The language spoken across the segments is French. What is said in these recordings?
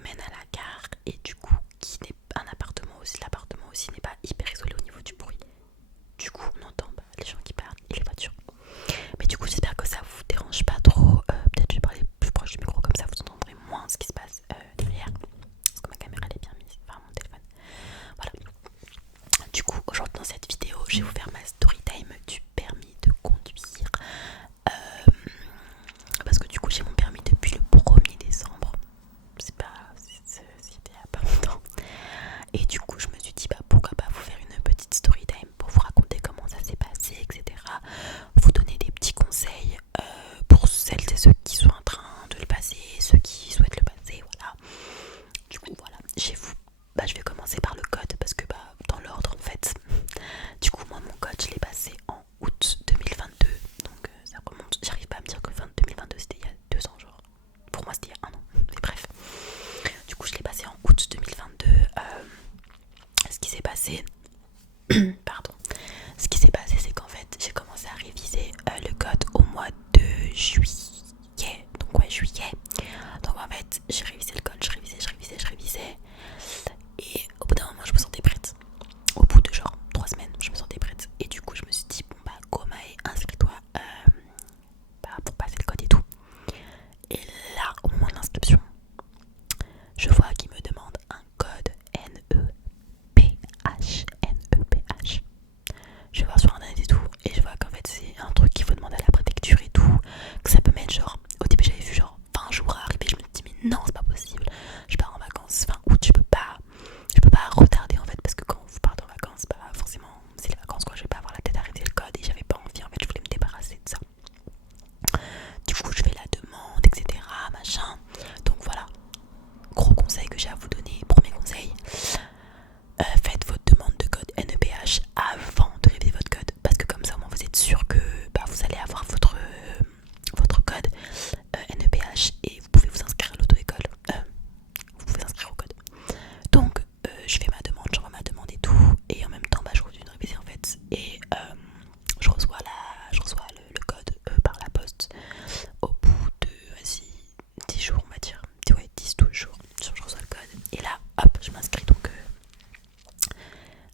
mène à la gare et du coup qui n'est un appartement aussi. L'appartement aussi n'est pas hyper isolé au niveau du bruit. Du coup on entend les gens qui parlent et les voitures. Mais du coup j'espère que ça vous dérange pas trop. Peut-être je vais parler plus proche du micro comme ça vous entendrez moins ce qui se passe derrière. Parce que ma caméra elle est bien mise, enfin mon téléphone. Voilà. Du coup aujourd'hui dans cette vidéo je vais vous faire ma story time du permis de conduire. Parce que du coup j'ai mon permis depuis le 1er décembre. C'était il y a pas longtemps. Et du coup je me suis dit pourquoi pas vous faire une petite story time pour vous raconter comment ça s'est passé, etc. Vous donner des petits conseils pour celles et ceux qui sont en train de le passer, ceux qui souhaitent le passer, voilà. Du coup voilà, je vais commencer par le code parce que dans l'ordre en fait. Du coup moi mon code je l'ai passé en août 2022. Donc ça remonte, j'arrive pas à me dire que 2022 c'était il y a 2 ans genre. Pour moi c'était il y a 1 an, mais bref. Du coup je l'ai passé en août 2022. Ce qui s'est passé, pardon, ce qui s'est passé c'est qu'en fait j'ai commencé à réviser le code au mois de juillet. Donc ouais juillet. Donc en fait j'ai révisé le code, je révisais. Et au bout d'un moment je me sentais prête. Au bout de genre 3 semaines je me sentais prête. Et du coup je me suis dit Gomae, inscris-toi pour passer le code et tout. Et là au moment de l'inscription je vois qu'il me demande un code NEPH. NEPH. Je vais voir sur internet et tout, et je vois qu'en fait c'est un truc qu'il faut demander à la préfecture et tout, que ça peut mettre genre, au début j'avais vu genre 20 jours à arriver, je me dis mais non c'est pas possible, je pars en vacances fin août, je peux pas retarder en fait, parce que quand vous partez en vacances, forcément c'est les vacances quoi, je vais pas avoir la tête à réviser le code et j'avais pas envie en fait, je voulais me débarrasser de ça. Du coup je fais la demande, etc. machin, donc voilà, gros conseil que j'ai à vous donner, premier conseil. Faites votre demande de code NEPH avant de réviser votre code, parce que comme ça au moins vous êtes sûr que vous allez avoir votre code NEPH et vous pouvez vous inscrire à l'auto-école. Vous pouvez inscrire au code. Donc je fais ma demande, j'envoie ma demande et tout, et en même temps je continue de réviser en fait, et je reçois le code par la poste au bout de 10 jours on va dire, ouais 10-12 jours, je reçois le code, et là hop je m'inscris donc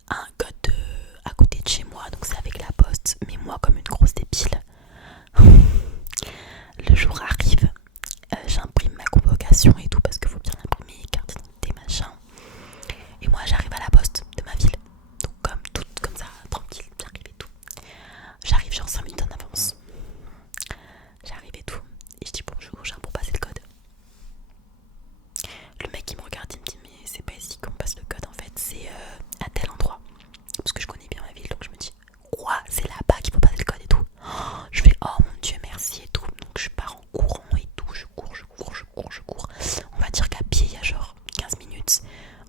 un code à côté de chez moi, donc c'est avec la poste, mais moi comme une grosse débile, le jour arrive, j'imprime ma convocation et tout parce qu'il faut bien l'imprimer, carte d'identité machin, et moi j'arrive à la poste de ma ville, donc comme ça, tranquille, j'arrive et tout, j'arrive genre 5 minutes en avance, j'arrive et tout, et je dis bonjour, j'ai un pour passer le code. Le mec il me regarde, il me dit mais c'est pas ici qu'on passe le code en fait, c'est à tel endroit. Parce que je connais bien ma ville, donc je me dis quoi, c'est là-bas qu'il faut passer le code et tout. Je fais oh mon dieu merci et tout, donc je pars en courant et tout, je cours. On va dire qu'à pied il y a genre 15 minutes,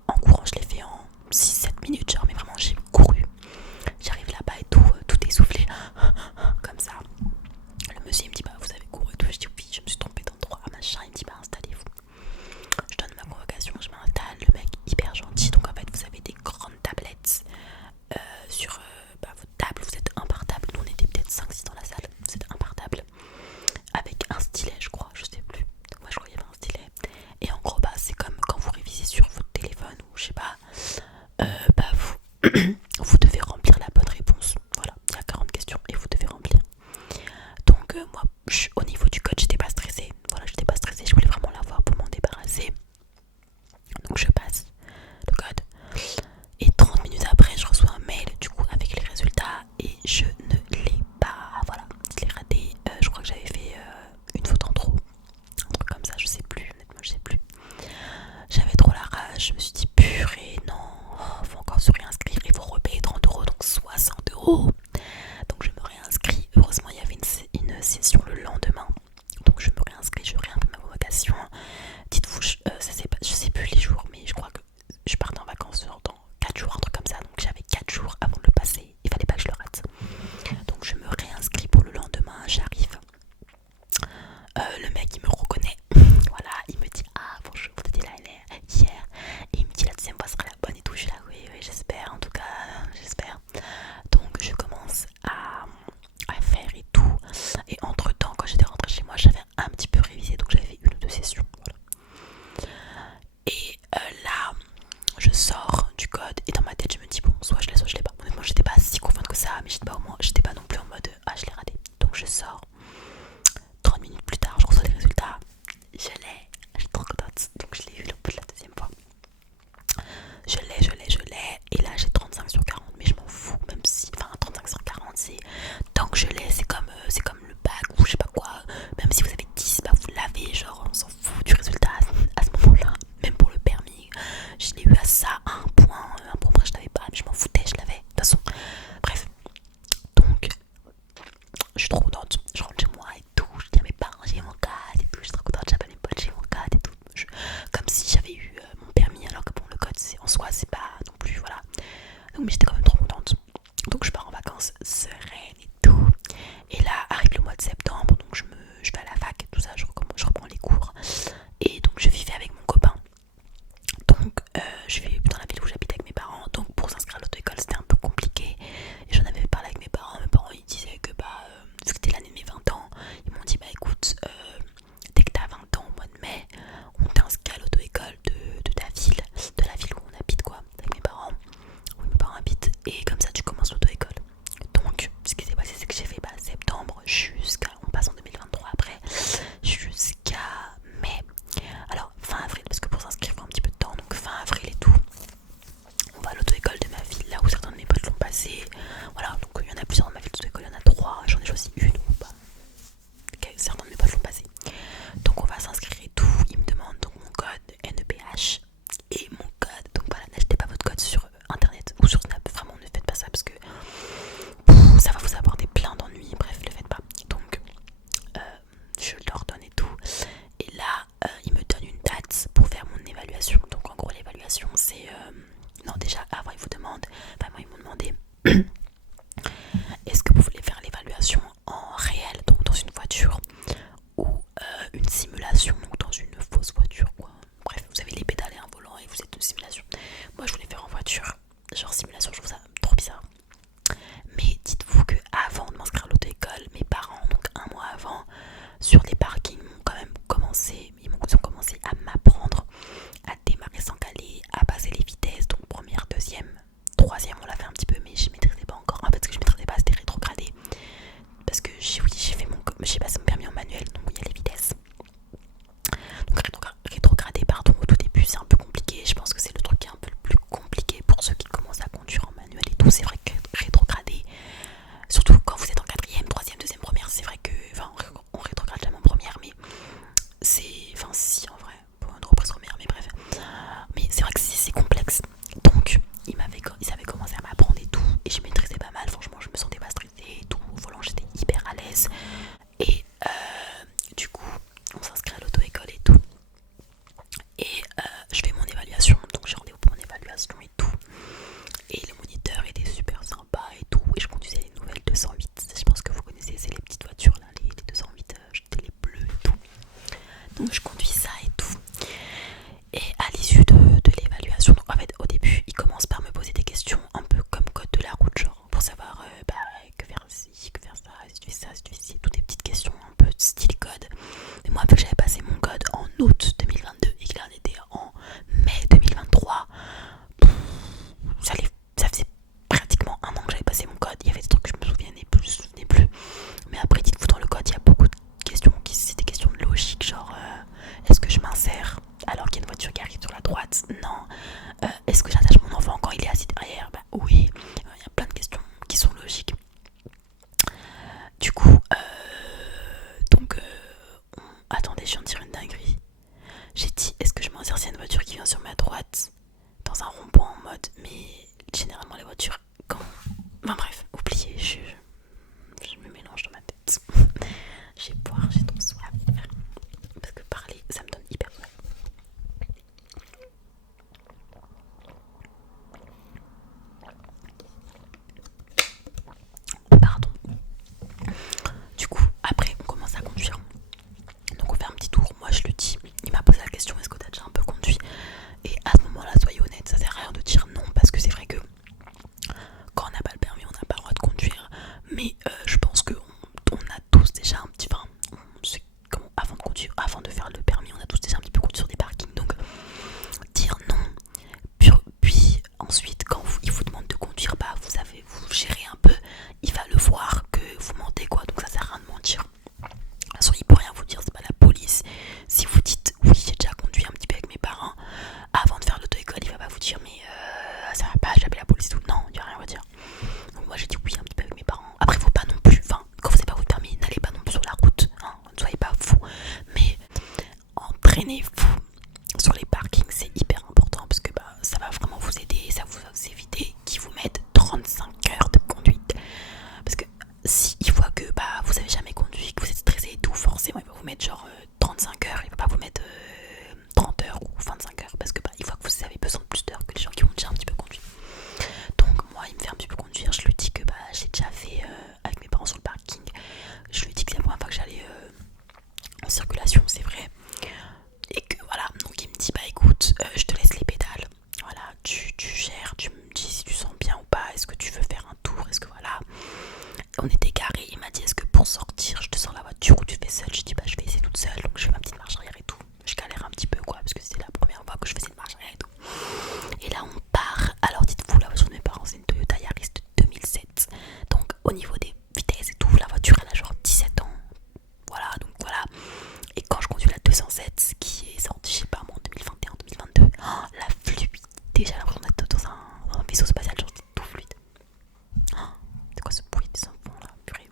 en courant je l'ai fait en 6-7 minutes genre, mais vraiment j'ai couru. J'arrive là-bas et tout, tout essoufflé comme ça. Le monsieur il me dit vous avez couru et tout, je dis oui je me suis trompée d'endroit machin, il me dit installez-vous. Je donne ma convocation, je m'installe, le mec hyper gentil, donc en fait vous avez des grandes tablettes sur votre table, vous êtes un par table, nous on était peut-être 5-6 dans la salle, vous êtes un par table, avec un stylet je crois, je sais plus, moi je crois qu'il y avait un stylet, et en gros c'est comme quand vous révisez sur votre téléphone ou je sais pas, vous devez remplir la bonne réponse, voilà, il y a 40 questions et vous devez remplir. Donc moi au niveau du code j'étais pas stressée, je voulais vraiment l'avoir pour m'en débarrasser, donc je passe le code. Et 30 minutes après, je reçois un mail du coup avec les résultats et je ne l'ai pas. Voilà, je l'ai raté. Je crois que j'avais fait une faute en trop. Un truc comme ça, je sais plus, honnêtement, je sais plus. J'avais trop la rage, je me suis dit purée, non, faut encore se réinscrire, il faut repayer 30 €, donc 60 €. Donc je me réinscris. Heureusement, il y avait une session le lendemain. Donc je me réinscris, je réimprime ma convocation. Dites-vous, je sais plus les jours, mais je crois que je partais en vacances dans 4 jours, un truc comme ça, donc j'avais 4 jours avant de le passer, il fallait pas que je le rate. Donc je me réinscris pour le lendemain, j'arrive, le mec il me reconnaît, voilà, il me dit ah bonjour, t'étais là hier, et il me dit la deuxième fois sera la bonne et tout, je suis là oui j'espère, en tout cas j'espère. Donc je commence mais j'étais quand même trop contente. Donc je pars en vacances sereine et tout. Et là arrive le mois de septembre, donc je vais à la fac et tout ça, je reprends les cours. Et donc je vivais avec mon copain. Donc je vivais dans la ville où j'habite avec mes parents. Donc pour s'inscrire à l'auto-école c'était un peu compliqué. Et j'en avais parlé avec mes parents. Mes parents ils disaient que vu que c'était l'année de mes 20 ans, ils m'ont dit écoute, dès que t'as 20 ans au mois de mai, on t'inscrit à l'auto-école de ta ville, de la ville où on habite quoi, avec mes parents, où mes parents habitent, et comme ça tu commences l'auto-école. Donc ce qui s'est passé c'est que j'ai fait septembre jusqu'à, on passe en 2023 après, jusqu'à mai. Alors fin avril, parce que pour s'inscrire il faut un petit peu de temps, donc fin avril et tout, on va à l'auto-école de ma ville, là où certains de mes potes l'ont passé. Voilà, donc il y en a plusieurs dans ma ville d'auto-école, il y en a 3, j'en ai choisi une ou pas. Certains de mes potes l'ont passé. Donc on va s'inscrire et tout. Il me demande donc mon code NEPH et mon code. Donc voilà, n'achetez pas votre code sur internet ou sur Snap. Vraiment ne faites pas ça parce que ça va vous apporter plein d'ennuis. Bref, ne le faites pas. Donc je leur donne et tout. Et là il me donne une date pour faire mon évaluation. Donc en gros l'évaluation c'est... Non déjà avant ils vous demandent... Enfin moi ils m'ont demandé... Est-ce que vous voulez faire l'évaluation en réel, donc dans une voiture, ou une simulation, donc dans une fausse voiture quoi. Bref, vous avez les pédales et un volant et vous êtes une simulation. Moi je voulais faire en voiture, genre simulation, je trouve ça trop bizarre. Mais dites-vous que avant de m'inscrire à l'auto-école, mes parents, donc un mois avant, sur les parkings, m'ont quand même commencé, ils ont commencé à m'apprendre à démarrer sans caler, à passer les vitesses, donc première, deuxième, troisième, on l'a fait un petit peu, mais je maîtrisais pas encore. En fait, ce que je maîtrisais pas, c'était rétrogradé. Parce que j'ai passé mon permis en manuel, donc il y a les vitesses. Donc rétrogradé, pardon, au tout début, c'est un peu compliqué. Je pense que c'est le truc qui est un peu le plus compliqué pour ceux qui commencent à conduire en manuel et tout. C'est vrai que rétrogradé, surtout quand vous êtes en quatrième, troisième, deuxième, première, c'est vrai que, enfin, on rétrograde jamais en première, mais c'est, enfin, si en vrai, pour une reprise première, mais bref. Mais c'est vrai que c'est complexe. Donc, ils avaient commencé à m'apprendre et tout, et je maîtrisais pas mal. Franchement, je me sentais pas stressée et tout. Au volant, j'étais hyper à l'aise. Et du coup, on s'inscrit à l'auto-école et tout. Et je fais mon évaluation. Donc, j'ai rendez-vous pour mon évaluation et tout. Et le moniteur était super sympa et tout. Et je conduisais les nouvelles 208. Je pense que vous connaissez, c'est les petites voitures là, les 208, j'étais les bleues et tout. Donc, je conduis ça et tout. Et à l'issue de l'évaluation, donc en fait au début il commence par me poser des questions un peu comme code de la route, genre pour savoir que faire ci, que faire ça, si tu fais ça, si tu fais ci, toutes des petites questions un peu style code. Mais moi vu que j'avais passé mon code en août 2022 et qu'il en était en mai 2023, ça faisait pratiquement un an que j'avais passé mon code. Il y avait des trucs que je me souvenais plus. Mais après dites-vous dans le code il y a beaucoup de questions c'est des questions de logique, genre est-ce que je m'insère alors qu'il y a une voiture qui arrive sur la droite? Non. Est-ce que j'attache mon enfant quand il est assis derrière? Bah oui. Il y a plein de questions qui sont logiques. Du coup, attendez, je viens de dire une dinguerie. J'ai dit, est-ce que je m'insère s'il y a une voiture qui vient sur ma droite dans un rond-point en mode, mais généralement les voitures, quand... Enfin bref, oubliez, je me mélange dans ma tête. J'ai boire, j'ai trop soif. Parce que parler, ça me donne hyper soif. écoute, je te laisse les pédales. Voilà, tu gères, tu me dis si tu sens bien ou pas, est-ce que tu veux faire un tour, est-ce que voilà. On était garés, il m'a dit est-ce que pour sortir je te sors la voiture ou tu fais seule. Je dis bah je vais essayer toute seule, donc je fais ma petite marche arrière et tout. Je galère un petit peu quoi, parce que c'était la première fois que je faisais une marche arrière et tout. Et là on part, alors dites-vous la voiture de mes parents c'est une Toyota Yaris de 2007. Donc au niveau des vitesses et tout, la voiture elle a genre 17 ans. Voilà, donc voilà. Et quand je conduis la 207 qui est sortie, je sais pas moi en 2021-2022, la fluidité, j'ai l'impression d'être dans un vaisseau spatial, genre c'est tout fluide. C'est quoi ce bruit des enfants là, purée.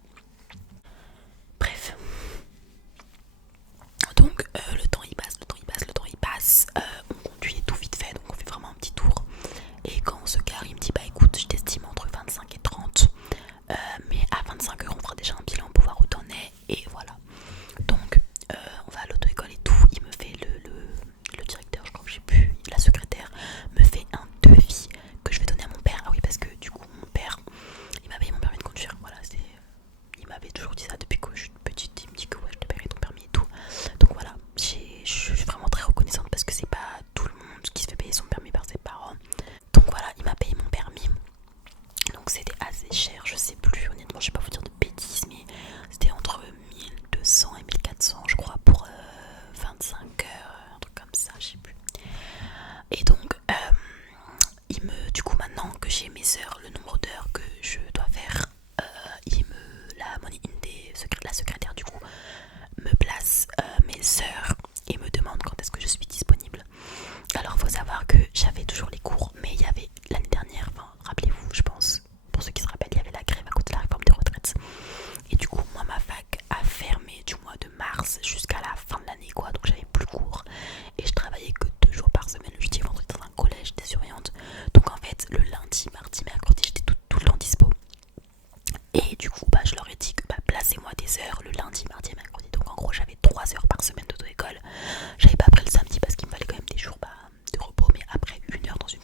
Bref. Donc le temps il passe, on conduit tout vite fait, donc on fait vraiment un petit tour. Et quand on se gare, il me dit bah écoute, je t'estime entre 25 et 30. Mais à 25 € on fera déjà un bilan pour voir où t'en es. Et voilà. Donc on va à l'auto-école et tout. Il me fait le directeur, je crois que j'ai plus, la secrétaire me fait un devis que je vais donner à mon père. Ah oui, parce que du coup mon père il m'a payé mon permis de conduire. Voilà, il m'avait toujours dit ça depuis que je suis petite. Il me dit que ouais, je te paierai ton permis et tout. Donc voilà, je suis vraiment très reconnaissante parce que c'est pas tout le monde qui se fait payer son permis par ses parents. Donc voilà, il m'a payé mon permis. Donc c'était assez cher, je sais plus, honnêtement, je vais pas vous dire de bêtises, mais c'était entre 1200 et 1400, je crois, pour 25 heures, un truc comme ça, je sais plus. Et donc, du coup, maintenant que j'ai mes heures, le nombre d'heures que je dois faire, la secrétaire du coup me place mes heures et me demande quand est-ce que je suis disponible. Alors faut savoir que j'avais toujours les cours, mais il y avait l'année dernière, enfin rappelez-vous je pense, pour ceux qui se rappellent, il y avait la grève à cause de la réforme des retraites. Et du coup moi ma fac a fermé du mois de mars jusqu'à la fin de l'année quoi, donc j'avais plus cours. Et je travaillais que 2 jours par semaine, le jeudi et vendredi dans un collège, j'étais surveillante. Donc en fait le lundi, mardi, mercredi j'étais tout le temps dispo. Et du coup je leur ai dit que placez-moi des heures le lundi, mardi et mercredi. Donc en gros j'avais 3 heures par semaine d'auto-école. J'avais pas pris le samedi parce qu'il me fallait quand même des jours de repos, mais après 1 heure dans une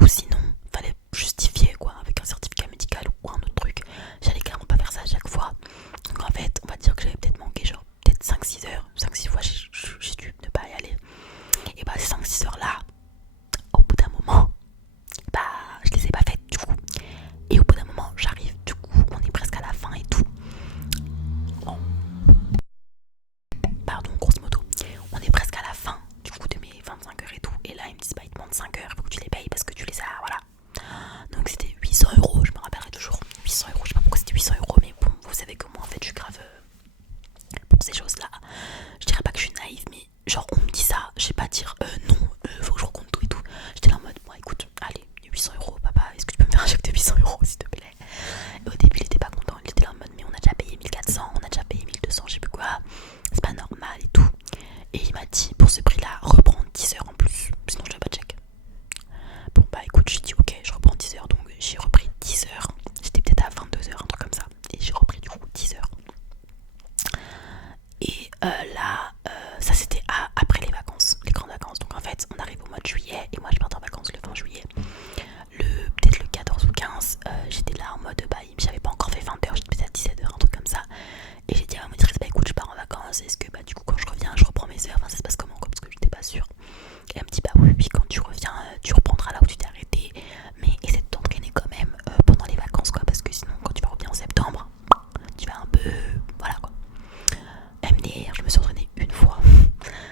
ou sinon, fallait justifier quoi, avec un certificat médical ou un autre truc. J'allais clairement pas faire ça à chaque fois. Donc en fait, on va dire que j'avais peut-être manqué genre peut-être 5-6 heures. 5-6 fois j'ai dû ne pas y aller. Et bah ces 5-6 heures là, au bout d'un moment, bah je les ai pas faites du coup. Et au bout d'un moment, j'arrive, du coup, on est presque à la fin et tout. Bon, pardon, grosse moto. On est presque à la fin du coup de mes 25 heures et tout. Et là, ils me disent, bah, ils te demandent 5 heures, faut que tu les payes parce que tu les as, voilà. Donc c'était 800 euros, je me rappellerai toujours. 800 euros, je sais pas pourquoi c'était 800 euros, mais bon, vous savez que moi, en fait, je suis grave pour ces choses-là. Je dirais pas que je suis naïve, mais genre, on me dit ça, je sais pas dire non, faut que je recompte tout et tout. J'étais là en mode, bon, écoute, allez, 800 euros, papa, est-ce que tu peux me faire un chèque de 800 euros, s'il te plaît? Et au début, il était pas content, il était là en mode, mais on a déjà payé 1400, on a déjà payé 1200, je sais plus quoi, c'est pas normal et tout. Et il m'a dit, pour ce prix-là, reprends 10 heures en plus, sinon je te pas de chèque. Bon, bah écoute, j'ai dit, ok, je reprends 10 heures, donc j'ai repris 10 heures. J'étais peut-être à 22 heures, un truc comme ça, et j'ai repris du coup 10 heures. Et là, ça c'était après les vacances, les grandes vacances. Donc en fait, on arrive au mois de juillet, et moi je pars en vacances le 20 juillet. Peut-être le 14 ou 15, j'étais là en mode, bah j'avais pas encore fait 20 heures, j'étais peut-être à 17 heures, un truc comme ça. Et j'ai dit à ma maîtresse, bah écoute, je pars en vacances, est-ce que bah du coup quand je reviens, je reprends mes heures, enfin ça se passe comment quoi, parce que j'étais pas sûre. Et elle me dit, bah oui, puis quand tu reviens, tu reprendras là où tu t'es arrêté, mais essaie de t'entraîner quand même pendant les vacances quoi, parce que sinon quand tu vas revenir en septembre, tu vas un peu, voilà quoi. MDR, je me suis entraînée une fois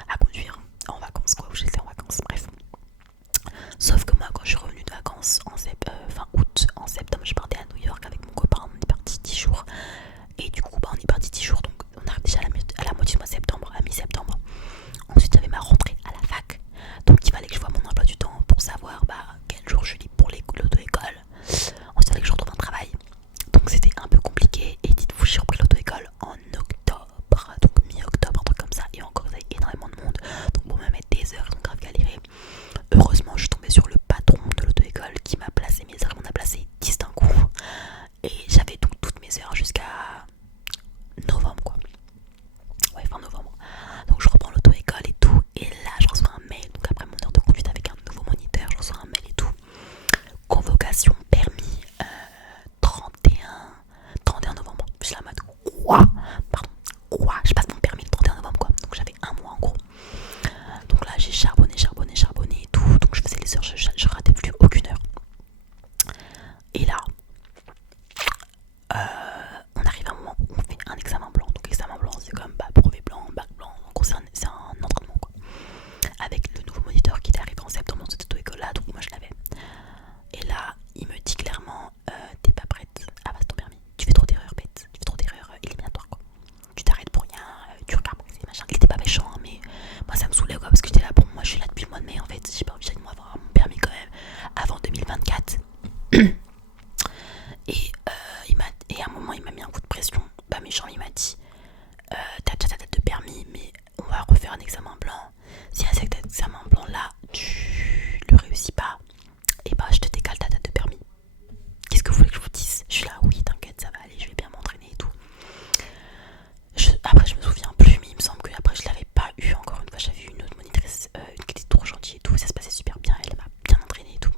à conduire en vacances quoi, où j'étais en vacances, bref. Sauf que moi quand je suis revenue de vacances fin août, en septembre, je partais à New York avec mon copain, on est parti 10 jours. Et du coup bah on est parti 10 jours, donc on arrive déjà à la moitié du mois de septembre, à mi-septembre. Ensuite j'avais ma rentrée à la fac, donc il fallait que je vois mon emploi du temps pour savoir bah quel jour je suis libre pour l'auto-école. Ensuite il fallait que je retrouve un travail, donc c'était un peu compliqué. Et dites-vous, j'ai repris l'auto-école en octobre, donc mi-octobre, un truc comme ça. Et encore, il y avait énormément de monde, donc pour me mettre des heures, ils ont grave galéré. Heureusement, je suis tombée sur le patron de l'auto-école qui m'a placé mes heures, il m'en a placé 10 d'un coup. Et j'avais donc toutes mes heures jusqu'à novembre, quoi. Ouais, fin novembre. Donc je reprends l'auto-école et tout. Et là, je reçois un mail. Donc après mon heure de conduite avec un nouveau moniteur, je reçois un mail et tout. Convocation permis 31 novembre. Je suis là en mode quoi? Pardon, quoi? Je passe mon permis le 31 novembre quoi. Donc j'avais un mois en gros. Donc là j'ai charbonné et tout. Donc je faisais les heures, je ratais plus aucune heure. Et là, on arrive à un moment où on fait un examen blanc. Donc examen blanc c'est comme bah, brevet blanc, bac blanc. En gros c'est un entraînement quoi. Avec le nouveau moniteur qui était arrivé en septembre dans cette auto-école là. Donc moi je l'avais. Et là, il me dit clairement, t'es pas prête à passer ton permis. Tu fais trop d'erreurs bêtes, tu fais trop d'erreurs éliminatoires quoi. Tu t'arrêtes pour rien, tu regardes pour ces machins. Il était pas méchant, hein, mais moi ça me saoulait quoi, parce que j'étais là, bon, moi je suis là depuis le mois de mai en fait, j'ai pas envie de moi avoir mon permis quand même avant 2024. Et à un moment, il m'a mis un coup de pression, pas méchant, il m'a dit, t'as déjà ta date de permis, mais on va refaire un examen blanc. Si à cet examen blanc là, tu le réussis pas, et bah je te décale ta date de permis. Qu'est-ce que vous voulez que je vous dise? Je suis là, oui, t'inquiète, ça va aller, je vais bien m'entraîner et tout. Après, je me souviens plus, mais il me semble que après, je l'avais pas eu encore une fois. J'avais eu une autre monitrice, une qui était trop gentille et tout. Ça se passait super bien, elle m'a bien entraîné et tout.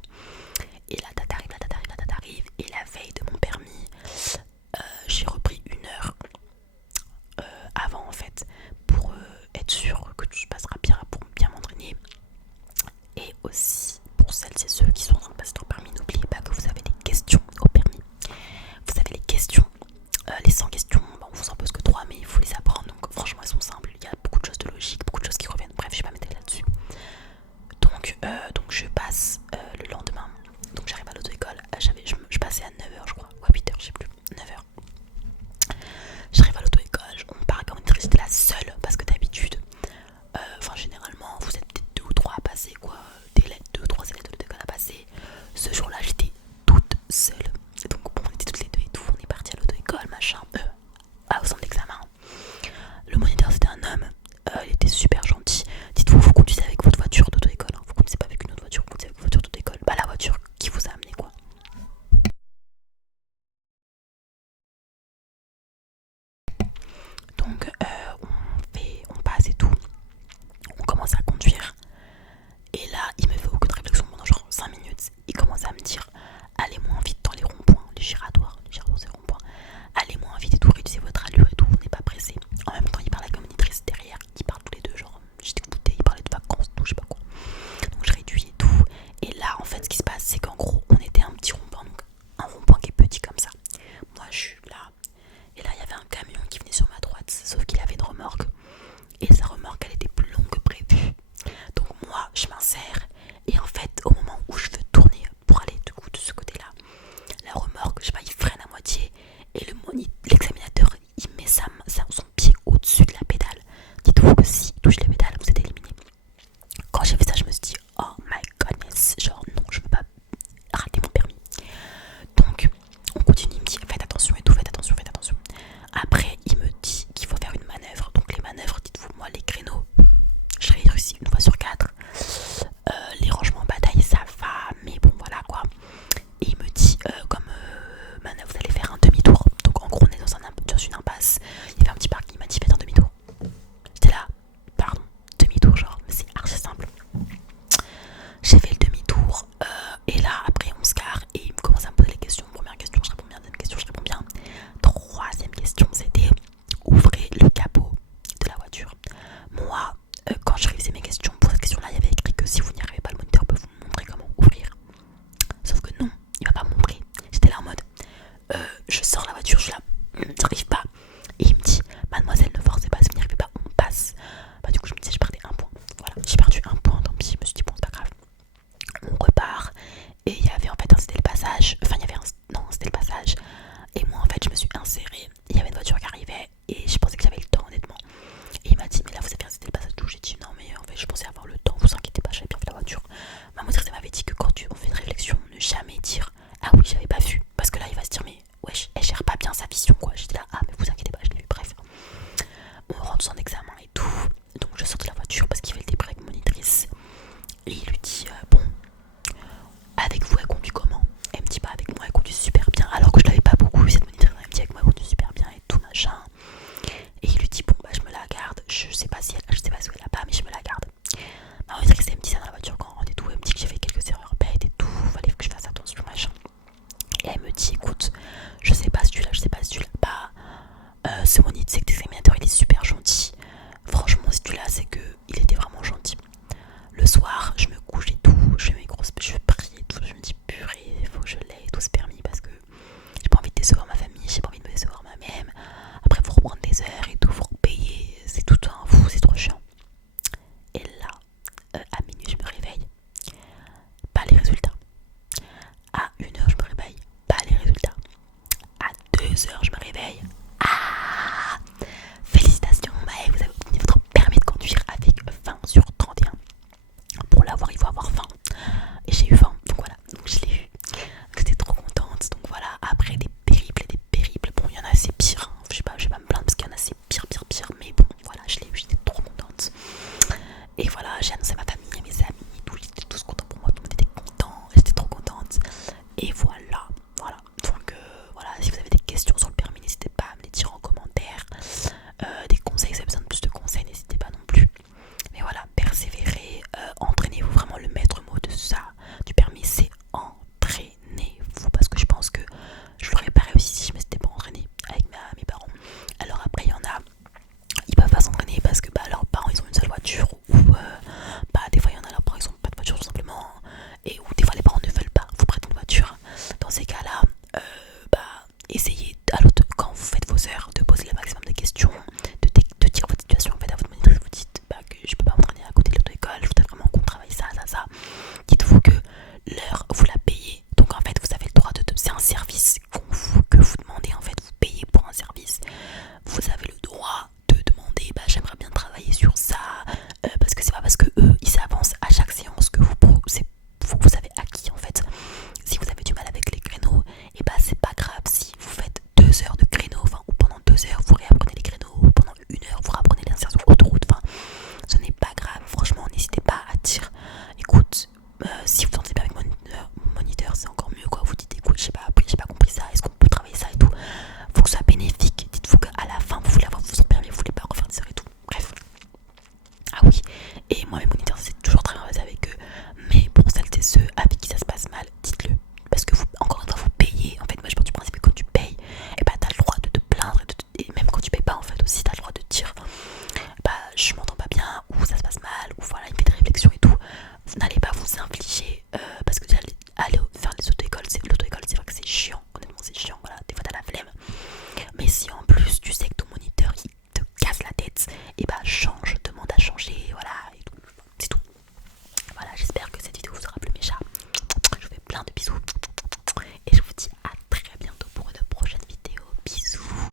Et la date arrive, la date arrive. Et la veille de mon permis, j'ai repris une heure avant en fait, pour être sûre que tout se passera bien, pour bien m'entraîner. Et aussi, pour celles et ceux qui sont en train de passer leur permis, n'oubliez pas que vous avez des questions au permis. Vous avez les questions, les 100 questions, bon, on vous en pose que 3, mais il faut les apprendre. Donc franchement, elles sont simples. Il y a beaucoup de choses de logique, beaucoup de choses qui reviennent. Bref, je vais pas m'étaler là-dessus. Donc je passe le lendemain. Donc j'arrive à l'auto-école. Je passais à 9h, je crois, ou à 8h, je sais plus. 9h. J'arrive à l'auto-école. On me paraît comme une j'étais la seule, parce que d'habitude, généralement, vous êtes peut-être 2 ou 3 à passer, quoi. Des lettres, 2 ou 3 lettres de l'auto-école à passer. Ce jour-là, j'étais toute seule. Et donc, bon, on était toutes les deux et tout. On est parti à l'auto-école, machin. Au centre d'examen. Le moniteur, c'était un homme. Il était super gentil. Dites-vous, vous conduisez avec votre voiture d'auto-école. Hein. Vous conduisez pas avec une autre voiture, vous conduisez avec votre voiture d'auto-école. Bah, la voiture qui vous a amené, quoi. Donc, on passe et tout. On commence à conduire. Et là, il me fait aucune réflexion pendant genre 5 minutes. Ah oui, j'avais pas vu. Parce que là, il va se dire, mais wesh, elle gère pas bien sa vision, quoi. J'étais là, ah, mais vous inquiétez pas, je l'ai vu. Bref, on rentre son examen et tout. Donc, je sors de la voiture parce qu'il fait le débris avec monitrice. Et il lui dit, bon, avec vous, elle conduit comment? Elle me dit, bah, avec moi, elle conduit super bien. Alors que je l'avais pas beaucoup vu cette monitrice. Elle me dit, avec moi, elle conduit super bien et tout, machin. Et il lui dit, bon, bah, je me la garde. Je sais pas si elle, je sais pas si elle a pas, mais je me la garde. Ma monitrice, elle me dit ça dans la voiture quand on rentre et tout. Elle me dit que j'ai fait quelques erreurs bêtes et tout. Fallait que je fasse attention, machin. Et elle me dit, écoute, je sais pas si tu l'as, je sais pas si tu l'as pas. Ce moniteur, c'est que l'examinateur, il est super gentil. Franchement, si tu l'as, c'est que il était vraiment gentil. Le soir, je me couche et tout, je fais mes grosses, je prie et tout. Je me dis, purée, il faut que je l'aie et tout, c'est permis parce que j'ai pas envie de décevoir ma famille, j'ai pas envie de me décevoir moi-même. Après, faut reprendre des heures et tout, faut payer, c'est tout un fou, c'est trop chiant. Et là, à minuit, je me réveille, pas les résultats. À 1h, je me réveille, pas les résultats. À 2h, je me réveille. Ah, félicitations, Maë, vous avez obtenu votre permis de conduire avec 20 sur 31. Pour l'avoir, il faut avoir 20. Et j'ai eu 20, donc voilà, donc je l'ai eu. J'étais trop contente, donc voilà. Après des périples et des périples, bon, il y en a assez pire, hein. Je vais pas me plaindre parce qu'il y en a assez pire, mais bon, voilà, je l'ai eu, j'étais trop contente. Et voilà, j'ai annoncé à ma famille, à mes amis, et tout, ils étaient tous contents pour moi, tout le monde était content, j'étais trop contente. Et voilà.